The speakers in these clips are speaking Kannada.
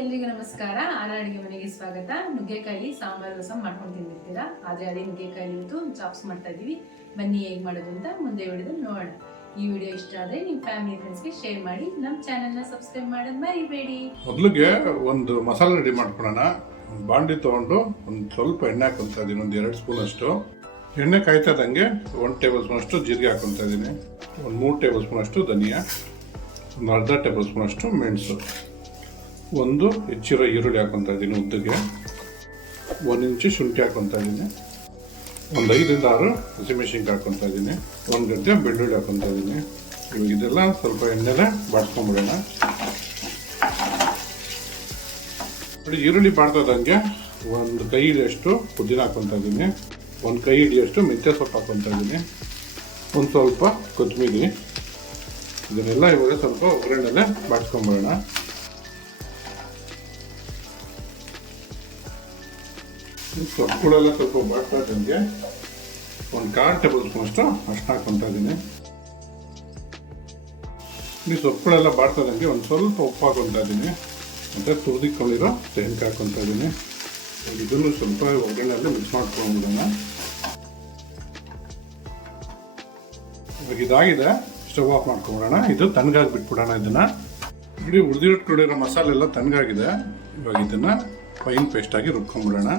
ಎಲ್ರಿಗೂ ನಮಸ್ಕಾರ. ಆರ ಅಡುಗೆ ಮನೆಗೆ ಸ್ವಾಗತ. ನುಗ್ಗೆಕಾಯಿ ಸಾಂಬಾರು ರಸಂ ಮಾಡ್ಕೊಂಡು ತಿಂದಿರ್ತೀರಾ, ಆದರೆ ಅದೇ ನುಗ್ಗೆಕಾಯಿ ಇವತ್ತು ಚಾಪ್ಸ್ ಮಾಡ್ತಾ ಇದೀವಿ. ಬನ್ನಿ ಹೇಗೆ ಮಾಡೋದು ಅಂತ ಮುಂದೆ ವಿಡಿಯೋದಲ್ಲಿ ನೋಡೋಣ. ಈ ವಿಡಿಯೋ ಇಷ್ಟ ಆದರೆ ನಿಮ್ಮ ಫ್ಯಾಮಿಲಿ ಫ್ರೆಂಡ್ಸ್ಗೆ ಶೇರ್ ಮಾಡಿ, ನಮ್ಮ ಚಾನೆಲ್ನ ಸಬ್ಸ್ಕ್ರೈಬ್ ಮಾಡೋದು ಮರಿಬೇಡಿ. ಮೊದಲಿಗೆ ಒಂದು ಮಸಾಲೆ ರೆಡಿ ಮಾಡ್ಕೊಳ್ಳೋಣ. ಒಂದು ಬಾಂಡಿ ತೊಗೊಂಡು ಒಂದು ಸ್ವಲ್ಪ ಎಣ್ಣೆ ಹಾಕೊತಾ ಇದ್ದೀನಿ, ಒಂದು 2 ಸ್ಪೂನ್ ಅಷ್ಟು. ಎಣ್ಣೆ ಕಾಯ್ತದಂಗೆ 1 ಟೇಬಲ್ ಸ್ಪೂನ್ ಅಷ್ಟು ಜೀರಿಗೆ ಹಾಕೊತಾ ಇದ್ದೀನಿ, ಒಂದು 3 ಟೇಬಲ್ ಸ್ಪೂನ್ ಅಷ್ಟು ಧನಿಯಾ, ಒಂದು ಅರ್ಧ ಟೇಬಲ್ ಸ್ಪೂನ್ ಅಷ್ಟು ಮೆಣಸು, ಒಂದು ಹೆಚ್ಚಿರೋ ಈರುಳ್ಳಿ ಹಾಕೊತಾ ಇದ್ದೀನಿ ಉದ್ದಗೆ, 1 ಇಂಚು ಶುಂಠಿ ಹಾಕೊತಾ ಇದ್ದೀನಿ, ಒಂದು 5 ರಿಂದ 6 ಹಸಿಮೆಣಸಿನ್ಕಾಯಿ ಹಾಕೊತಾ ಇದ್ದೀನಿ, 1 ಗಡ್ಡೆ ಬೆಳ್ಳುಳ್ಳಿ ಹಾಕೊತಾ ಇದ್ದೀನಿ. ಇವಾಗ ಇದೆಲ್ಲ ಸ್ವಲ್ಪ ಎಣ್ಣೆಲೆ ಬಾಡ್ಸ್ಕೊಂಡ್ಬಿಡೋಣ. ನೋಡಿ, ಈರುಳ್ಳಿ ಬಾಡ್ತದಂಗೆ 1 ಕೈ ಹಿಡಿಯಷ್ಟು ಪುದೀನ ಹಾಕೊತಾ ಇದ್ದೀನಿ, 1 ಕೈ ಹಿಡಿಯಷ್ಟು ಮೆಂತ್ಯ ಸೊಪ್ಪು ಹಾಕೊತಾ ಇದ್ದೀನಿ, ಒಂದು ಸ್ವಲ್ಪ ಕೊತ್ತಂಬರಿ. ಇದನ್ನೆಲ್ಲ ಇವಾಗ ಸ್ವಲ್ಪ ಒಗ್ಗರಣೆಲೆ ಬಾಡ್ಸ್ಕೊಂಡ್ಬಿಡೋಣ. ಸೊಪ್ಪುಗಳೆಲ್ಲ ಸ್ವಲ್ಪ ಬಾಡ್ತಾ ಇದ್ದಂಗೆ 1/4 ಟೇಬಲ್ ಸ್ಪೂನ್ ಅಷ್ಟು ಅಷ್ಟು ಹಾಕೊತಾ ಇದ್ದೀನಿ. ಈ ಸೊಪ್ಪುಗಳೆಲ್ಲ ಬಾಡ್ತದಂಗೆ ಒಂದು ಸ್ವಲ್ಪ ಉಪ್ಪು ಹಾಕೊತಾ ಇದ್ದೀನಿ, ಮತ್ತು ತುರಿದಿಕೊಂಡಿರೋ ತೆಂಗಿನಕಾಯಿ ಹಾಕೊತಾ ಇದ್ದೀನಿ. ಇದನ್ನು ಸ್ವಲ್ಪ ಒಗ್ಗರಣೆಯಲ್ಲಿ ಮಿಕ್ಸ್ ಮಾಡ್ಕೊಂಡ್ಬಿಡೋಣ. ಇವಾಗ ಇದಾಗಿದೆ, ಸ್ಟವ್ ಆಫ್ ಮಾಡ್ಕೊಂಬಿಡೋಣ. ಇದು ತಣ್ಣಗಾಗಿ ಬಿಟ್ಬಿಡೋಣ. ಇದನ್ನ ಇಡೀ ಉಳಿದಿಟ್ಕೊಂಡಿರೋ ಮಸಾಲೆ ಎಲ್ಲ ತಣ್ಣಗಾಗಿದೆ. ಇವಾಗ ಇದನ್ನ ಫೈನ್ ಪೇಸ್ಟ್ ಆಗಿ ರುಬ್ಕೊಂಡ್ಬಿಡೋಣ.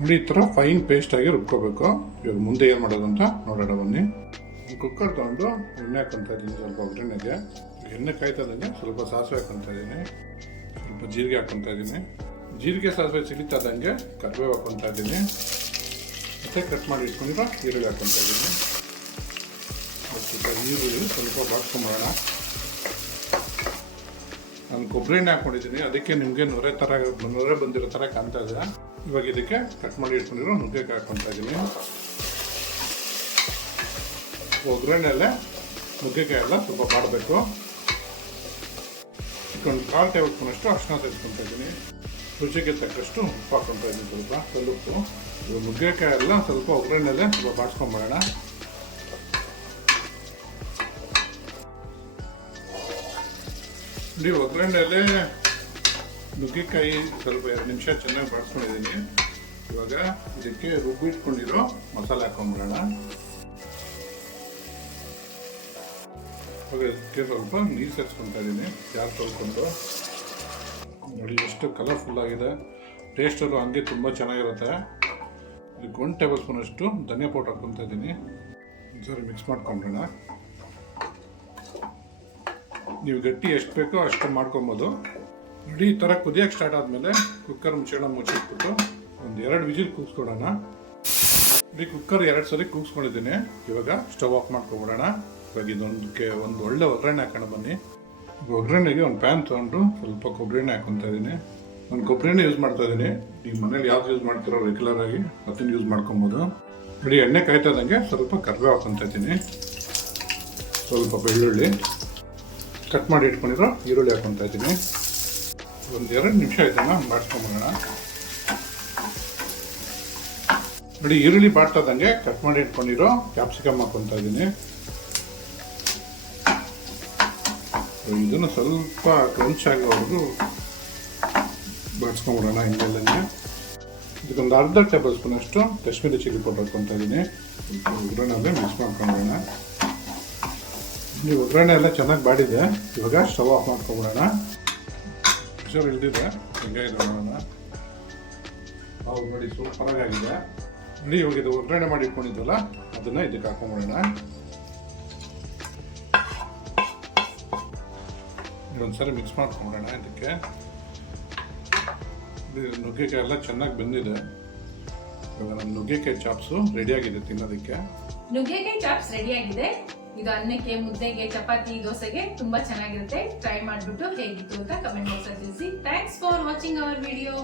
ನೋಡಿ, ಈ ಥರ ಫೈನ್ ಪೇಸ್ಟ್ ಆಗಿ ರುಬ್ಕೋಬೇಕು. ಇವಾಗ ಮುಂದೆ ಏನು ಮಾಡೋದು ಅಂತ ನೋಡೋಣ ಬನ್ನಿ. ಕುಕ್ಕರ್ ತಗೊಂಡು ಎಣ್ಣೆ ಹಾಕೊತಾ ಇದ್ದೀನಿ, ಸ್ವಲ್ಪ ಒಗ್ಗರಣೆಗೆ. ಎಣ್ಣೆ ಕಾಯ್ತದಂಗೆ ಸ್ವಲ್ಪ ಸಾಸಿವೆ ಹಾಕೊತಾ ಇದ್ದೀನಿ, ಸ್ವಲ್ಪ ಜೀರಿಗೆ ಹಾಕೊತಾ ಇದ್ದೀನಿ. ಜೀರಿಗೆ ಸಾಸಿವೆ ಸಿಡಿತದಂಗೆ ಕರಿಬೇವು ಹಾಕೊತಾ ಇದ್ದೀನಿ, ಮತ್ತು ಕಟ್ ಮಾಡಿ ಇಟ್ಕೊಂಡಿರೋ ಈರುಳ್ಳಿ ಹಾಕೊತಾ ಇದ್ದೀನಿ. ಈರುಳ್ಳಿ ಸ್ವಲ್ಪ ಬಾಡ್ಸ್ಕೊಂಬೋಣ. ನಾನು ಕೊಬ್ಬರಿ ಎಣ್ಣೆ ಹಾಕೊಂಡಿದ್ದೀನಿ, ಅದಕ್ಕೆ ನಿಮಗೆ ನೊರೆ ಬಂದಿರೋ ಥರ ಕಾಣ್ತಾ ಇದೆ. ಇವಾಗ ಇದಕ್ಕೆ ಕಟ್ ಮಾಡಿ ಇಟ್ಕೊಂಡಿರೋ ನುಗ್ಗೆಕಾಯಿ ಹಾಕೊತಾ ಇದ್ದೀನಿ. ಒಗ್ಗರಣೆಯಲ್ಲೇ ನುಗ್ಗೆಕಾಯಿ ಎಲ್ಲ ಸ್ವಲ್ಪ ಮಾಡಬೇಕು. ಒಂದು 1/4 ಟೇಬಲ್ ಸ್ಪೂನ್ ಅಷ್ಟು ಅರಿಶಿನ ಸೇರಿಸ್ಕೊತಾ ಇದ್ದೀನಿ, ರುಚಿಗೆ ತಕ್ಕಷ್ಟು ಉಪ್ಪು ಹಾಕೊತಾ ಇದ್ದೀನಿ, ಸ್ವಲ್ಪ ಕಲ್ಲುಪ್ಪು. ಇವಾಗ ನುಗ್ಗೆಕಾಯಿ ಎಲ್ಲ ಸ್ವಲ್ಪ ಒಗ್ಗರಣೆಯಲ್ಲೇ ಸ್ವಲ್ಪ ಬಾಡ್ಸ್ಕೊಂಬೋಣ. ನೋಡಿ, ಒಗ್ಗರಣೆಯಲ್ಲೇ ನುಗ್ಗೆಕಾಯಿ ಸ್ವಲ್ಪ 2 ನಿಮಿಷ ಚೆನ್ನಾಗಿ ಬಾಡ್ಸ್ಕೊಂಡಿದ್ದೀನಿ. ಇವಾಗ ಇದಕ್ಕೆ ರುಬ್ಬಿಟ್ಕೊಂಡಿರೋ ಮಸಾಲೆ ಹಾಕೊಂಡ್ಬಿಡೋಣ. ಇವಾಗ ಇದಕ್ಕೆ ಸ್ವಲ್ಪ ನೀರು ಸೇರಿಸ್ಕೊತಾ ಇದ್ದೀನಿ, ಜಾರ್ ತೊಳ್ಕೊಂಡು. ನೋಡಿ, ಎಷ್ಟು ಕಲರ್ಫುಲ್ ಆಗಿದೆ. ಟೇಸ್ಟಲ್ಲೂ ಹಂಗೆ ತುಂಬ ಚೆನ್ನಾಗಿರುತ್ತೆ. ಇದಕ್ಕೆ 1 ಟೇಬಲ್ ಸ್ಪೂನ್ ಅಷ್ಟು ಧನಿಯಾ ಪೌಡರ್ ಹಾಕ್ಕೊತಾ ಇದ್ದೀನಿ. ಸರಿ, ಮಿಕ್ಸ್ ಮಾಡ್ಕೊಂಬಿಡೋಣ. ನೀವು ಗಟ್ಟಿ ಎಷ್ಟು ಬೇಕೋ ಅಷ್ಟು ಮಾಡ್ಕೊಬೋದು. ನೋಡಿ, ಈ ಥರ ಕುದಿಯೋಕ್ಕೆ ಸ್ಟಾರ್ಟ್ ಆದಮೇಲೆ ಕುಕ್ಕರ್ ಮುಚ್ಚಿಟ್ಬಿಟ್ಟು ಒಂದು 2 ವಿಜಿಲ್ ಕೂಗಿಸ್ಕೊಡೋಣ. ಈ ಕುಕ್ಕರ್ 2 ಸರಿ ಕೂಗಿಸ್ಕೊಂಡಿದ್ದೀನಿ. ಇವಾಗ ಸ್ಟವ್ ಆಫ್ ಮಾಡ್ಕೊಬಿಡೋಣ. ಇವಾಗ ಇದೊಂದಕ್ಕೆ ಒಂದು ಒಳ್ಳೆ ಒಗ್ಗರಣೆ ಹಾಕೋಣ ಬನ್ನಿ. ಒಗ್ಗರಣೆಗೆ ಒಂದು ಪ್ಯಾನ್ ತೊಗೊಂಡು ಸ್ವಲ್ಪ ಕೊಬ್ಬರಿ ಎಣ್ಣೆ ಹಾಕೊತಾ ಇದ್ದೀನಿ. ಒಂದು ಕೊಬ್ಬರಿ ಎಣ್ಣೆ ಯೂಸ್ ಮಾಡ್ತಾ ಇದ್ದೀನಿ. ನೀವು ಮನೇಲಿ ಯಾವ್ದು ಯೂಸ್ ಮಾಡ್ತಿರೋ ರೆಗ್ಯುಲರ್ ಆಗಿ ಅದನ್ನು ಯೂಸ್ ಮಾಡ್ಕೊಬೋದು. ನೋಡಿ, ಎಣ್ಣೆ ಕಾಯ್ತದಂಗೆ ಸ್ವಲ್ಪ ಕರಿಬೇವು ಹಾಕೊತಾ ಇದ್ದೀನಿ, ಸ್ವಲ್ಪ ಬೆಳ್ಳುಳ್ಳಿ, ಕಟ್ ಮಾಡಿ ಇಟ್ಕೊಂಡಿರೋ ಈರುಳ್ಳಿ ಹಾಕೊತಾ ಇದ್ದೀನಿ. ಒಂದು 2 ನಿಮಿಷ ಇದನ್ನು ಬಾಡ್ಸ್ಕೊಂಬೋಣ. ನೋಡಿ, ಈರುಳ್ಳಿ ಬಾಡ್ತದಂಗೆ ಕಟ್ ಮಾಡಿ ಇಟ್ಕೊಂಡಿರೋ ಕ್ಯಾಪ್ಸಿಕಮ್ ಹಾಕೊತಾ ಇದ್ದೀನಿ. ಇದನ್ನು ಸ್ವಲ್ಪ ಕ್ರಂಚ್ ಆಗೋವರೆಗೂ ಬಾಡ್ಸ್ಕೊಂಬಿಡೋಣ. ಹಿಂಗೆಲ್ಲೇ ಇದಕ್ಕೊಂದು ಅರ್ಧ ಟೇಬಲ್ ಸ್ಪೂನ್ ಅಷ್ಟು ಕಾಶ್ಮೀರಿ ಚಿಲ್ಲಿ ಪೌಡರ್ ಹಾಕೊತಾ ಇದ್ದೀನಿ. ಒಗ್ಗರಣೆಲ್ಲೇ ಮಿಕ್ಸ್ ಮಾಡ್ಕೊಂಬಿಡೋಣ. ಈ ಒಗ್ಗರಣೆ ಎಲ್ಲ ಚೆನ್ನಾಗಿ ಬಾಡಿದೆ. ಇವಾಗ ಸ್ಟವ್ ಆಫ್ ಮಾಡ್ಕೊಂಬಿಡೋಣ. ಪ್ರೆಷರ್ ಇಳಿದಿದೆ, ಹಿಂಗಾಗಿದೆ ನೋಡೋಣ. ಹೌದು, ನೋಡಿ, ಸೂಪರಾಗಿ ಆಗಿದೆ. ನೋಡಿ, ಇವಾಗ ಇದು ಒಗ್ಗರಣೆ ಮಾಡಿ ಇಟ್ಕೊಂಡಿದ್ದಲ್ಲ ಅದನ್ನು ಇದಕ್ಕೆ ಹಾಕೊಂಬಿಡೋಣ. ಇದೊಂದ್ಸರಿ ಮಿಕ್ಸ್ ಮಾಡ್ಕೊಂಬಿಡೋಣ. ಇದಕ್ಕೆ ನುಗ್ಗೆಕಾಯಿ ಎಲ್ಲ ಚೆನ್ನಾಗಿ ಬೆಂದಿದೆ. ಇವಾಗ ನಮ್ಮ ನುಗ್ಗೆಕಾಯಿ ಚಾಪ್ಸು ರೆಡಿಯಾಗಿದೆ ತಿನ್ನೋದಕ್ಕೆ. ನುಗ್ಗೆಕಾಯಿ ಚಾಪ್ಸ್ ರೆಡಿಯಾಗಿದೆ. ಇದು ಅನ್ನಕ್ಕೆ, ಮುದ್ದೆಗೆ, ಚಪಾತಿ, ದೋಸೆಗೆ ತುಂಬಾ ಚೆನ್ನಾಗಿರುತ್ತೆ. ಟ್ರೈ ಮಾಡಿಬಿಟ್ಟು ಹೇಗಿತ್ತು ಅಂತ ಕಮೆಂಟ್ ಬಾಕ್ಸ್ ಅಲ್ಲಿ ತಿಳಿಸಿ. Thanks for watching our video.